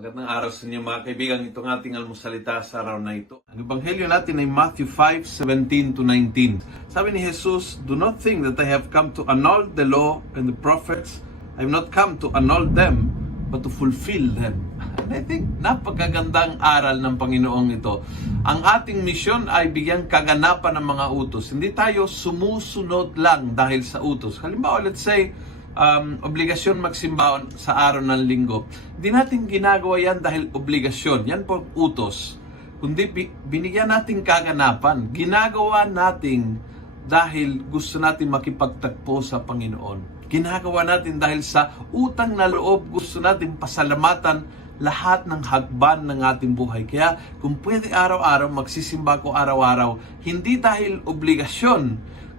Magandang araw sa inyo mga kaibigan. Itong ating almusalita sa araw na ito. Ang ebanghelyo natin ay Matthew 5:17-19. Sabi ni Jesus, "Do not think that I have come to annul the law and the prophets. I have not come to annul them, but to fulfill them." And I think napakagandang aral ng Panginoong ito. Ang ating misyon ay bigyang kaganapan ng mga utos. Hindi tayo sumusunod lang dahil sa utos. Halimbawa, let's say, obligasyon magsimba sa araw ng linggo. Hindi natin ginagawa yan dahil obligasyon. Yan po utos. Kundi binigyan natin kaganapan. Ginagawa natin dahil gusto natin makipagtagpo sa Panginoon. Ginagawa natin dahil sa utang na loob gusto natin pasalamatan lahat ng hakban ng ating buhay. Kaya kung pwede araw-araw, magsisimba ko araw-araw. Hindi dahil obligasyon,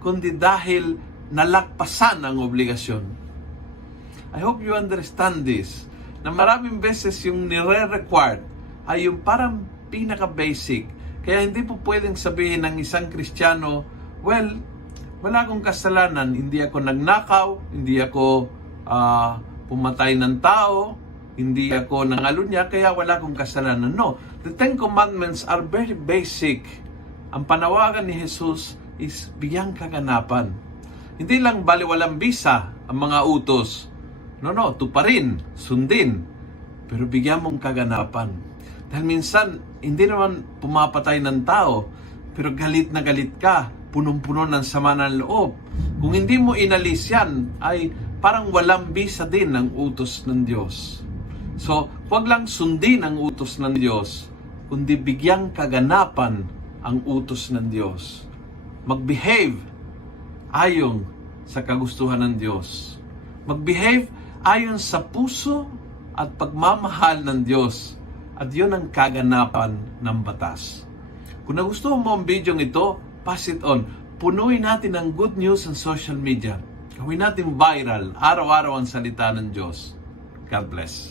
kundi dahil nalagpasan ang obligasyon. I hope you understand this. Na maraming beses yung nire-required ay yung parang pinaka-basic. Kaya hindi po pwedeng sabihin ng isang Kristiyano, well, wala akong kasalanan. Hindi ako nagnakaw, hindi ako pumatay ng tao, hindi ako nangalunya, kaya wala akong kasalanan. No, the Ten Commandments are very basic. Ang panawagan ni Jesus is bigyang kaganapan. Hindi lang baliwalang bisa ang mga utos. No, tuparin, sundin. Pero bigyan mong kaganapan. Dahil minsan, hindi naman pumapatay ng tao, pero galit na galit ka, punong-puno ng sama ng loob. Kung hindi mo inalis yan, ay parang walang bisa din ang utos ng Diyos. So, huwag lang sundin ang utos ng Diyos, kundi bigyang kaganapan ang utos ng Diyos. Mag-behave ayon sa kagustuhan ng Diyos. Mag-behave ayon sa puso at pagmamahal ng Diyos. At yun ang kaganapan ng batas. Kung nagustuhan mo ang video ito, pass it on. Punuin natin ang good news sa social media. Gawin natin viral, araw-araw ang salita ng Diyos. God bless.